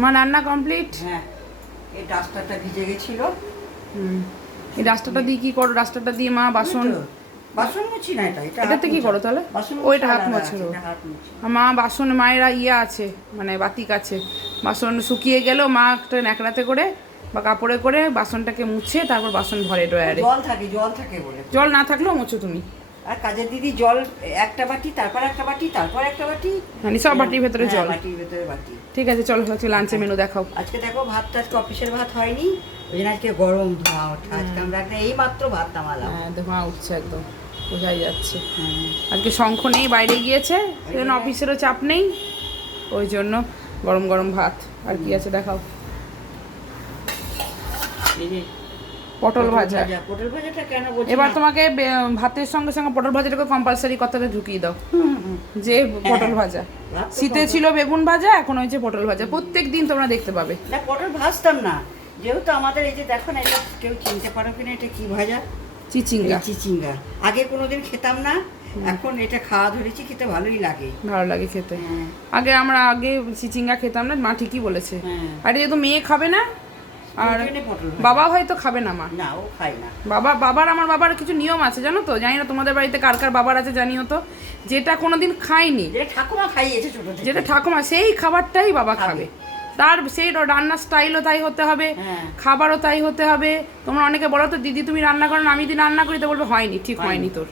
মা রান্না কমপ্লিট? হ্যাঁ, এই ডাস্টারটা ভিজে গেছিল। এই ডাস্টারটা দিয়ে কি করো? ডাস্টারটা দিয়ে মা বাসন বাসন মুছি না, এটাতে কি করো তাহলে? ওইটা হাত মোছো। মা বাসন, মায়েরা ইয়ে আছে মানে বাতিক আছে, বাসন শুকিয়ে গেল মা একটা ন্যাকড়াতে করে বা কাপড়ে করে বাসনটাকে মুছে তারপর বাসন ভরে ড্রয়ারে। জল থাকে বলে। জল না থাকলেও মোছো তুমি? আর কাজের দিদি জল একটা বাটি, তারপর একটা বাটি, তারপর একটা বাটি, মানে সব বাটির ভেতরে জল। বাটির ভেতরে বাটি। ঠিক আছে চলো, হচ্ছে লাঞ্চের মেনু দেখাও। আজকে দেখো ভাতটা, আজকে অফিসের ভাত হয়নি, ওই জন্য আজকে গরম ধোঁয়া ওঠা। আজকে আমরা এই মাত্র ভাত নামালাম। হ্যাঁ ধোঁয়া উঠছে একদম, বোঝাই যাচ্ছে। আজকে শঙ্খ নেই, বাইরে গিয়েছে, সেজন্য অফিসেরও চাপ নেই, ওই জন্য গরম গরম ভাত। আর কি আছে দেখাও? পটল ভাজা। পটল ভাজাটা কেন বলছি, এবার তোমাকে ভাতের সঙ্গে সঙ্গে পটল ভাজাটাকে কম্পালসারি কথাটা ঢুকিয়ে দাও যে পটল ভাজা। শীতে ছিল বেগুন ভাজা, এখন হয়েছে পটল ভাজা। প্রত্যেক দিন তোমরা দেখতে পাবে। না পটল ভাজতাম না, যেহেতু আমাদের এই যে দেখো না, এটা কেউ চিনতে পারো কিনা, এটা কি ভাজা? চিচিঙ্গা। চিচিঙ্গা আগে কোনোদিন খেতাম না, এখন এটা খাওয়া ধরেছি, খেতে ভালোই লাগে। ভালো লাগে খেতে। আগে চিচিঙ্গা খেতাম না, মা ঠিকই বলেছে। আর যেহেতু মেয়ে খাবে না, আর বাবা হয়তো খাবে না, মা না ও খায় না। আমার বাবার কিছু নিয়ম আছে জানো তো, জানি না তোমাদের বাড়িতে কার কার বাবার আছে জানিও তো, যেটা কোনোদিন খায়নি, ঠাকুমা খাইয়েছে ছোট থেকে, যেটা ঠাকুমা সেই খাবারটাই বাবা খাবে। তার সেই রান্নার স্টাইলও তাই হতে হবে, খাবারও তাই হতে হবে। তোমরা অনেকে বলো তো দিদি তুমি রান্না করো না, আমি যদি রান্না করি তো বলবো হয়নি, ঠিক হয়নি তোর।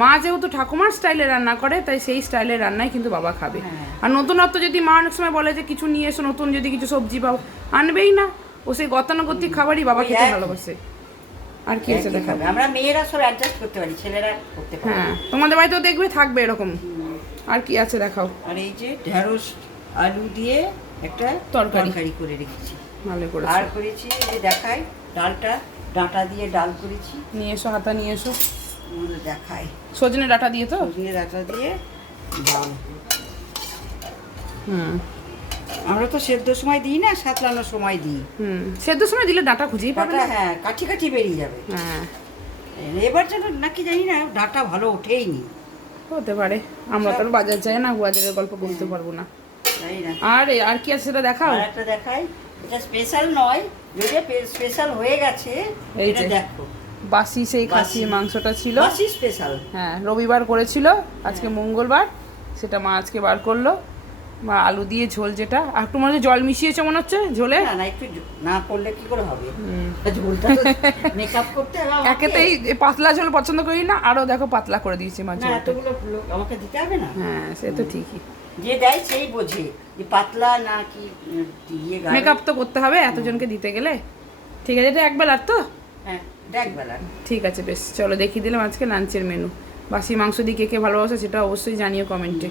মা যেহেতু ঠাকুমার স্টাইলে রান্না করে, তাই সেই স্টাইলের রান্নাই কিন্তু বাবা খাবে। আর নতুনত্ব যদি মা অনেক সময় বলে যে কিছু নিয়ে এসো, নতুন যদি কিছু সবজি পাবো, আনবেই না। ও সেই গতানুগতিক খাবারই বাবা খেতে ভালোবাসে। আর কি আছে দেখাবে? আমরা মেয়েরা সব অ্যাডজাস্ট করতে পারি, ছেলেরা করতে পারে। হ্যাঁ তোমাদের বাড়িতেও দেখবে থাকবে এরকম। আর কি আছে দেখাও? আর এই যে ঢেঁড়স আলু দিয়ে একটা তরকারি করে রেখেছি, ভালো করে। আর করেছি এই যে দেখাই, ডালটা ডাঁটা দিয়ে ডাল করেছি। নিয়ে এসো, হাতা নিয়ে এসো, দেখাই। সজনে ডাঁটা দিয়ে তো, সজনে ডাঁটা দিয়ে ডাল। আমরা তো সেদ্ধ সময় দিই না, সাতলানোর সময় দিই। সেদ্ধ সময় দিলে ডাঁটা খুঁজেই পাবে না। হ্যাঁ, কাঠি কাঠি বেরিয়ে যাবে। হ্যাঁ, এবার যেন নাকি জানি না ডাঁটা ভালো ওঠেইনি। হতে পারে, আমরা তো বাজার যাই না, বাজারের গল্প বলতে পারবো না। আর কি আছে সেটা দেখাও। একটা দেখাই, এটা স্পেশাল নয়, যদি স্পেশাল হয়ে গেছে। এটা দেখো, বাসি সেই খাসির মাংসটা ছিল, বাসি স্পেশাল। হ্যাঁ, রবিবার করেছিল, আজকে মঙ্গলবার, সেটা মা আজকে বার করলো। মা আলু দিয়ে ঝোল, যেটা আর একটু মনে হচ্ছে জল মিশিয়েছে মনে হচ্ছে ঝোলে। না একটু না করলে কি করে হবে, ঝোলটা মেকআপ করতে হবে। একেতেই পাতলা ঝোল পছন্দ করি না, আরো দেখো পাতলা করে দিয়েছে মা ঝোলটা। এতগুলো লোক আমাকে দিতে হবে না। হ্যাঁ সে তো ঠিকই, যে দেয় সেই বোঝে যে পাতলা না কি দিয়ে। মেকআপ তো করতে হবে এতজনকে দিতে গেলে। ঠিক আছে, এটা একবেলার তো? হ্যাঁ একবেলার। ঠিক আছে বেশ, চলো দেখিয়ে দিলাম আজকে লাঞ্চের মেনু। বাসি মাংস দিয়ে কে কে ভালোবাসে সেটা অবশ্যই জানিও কমেন্টে।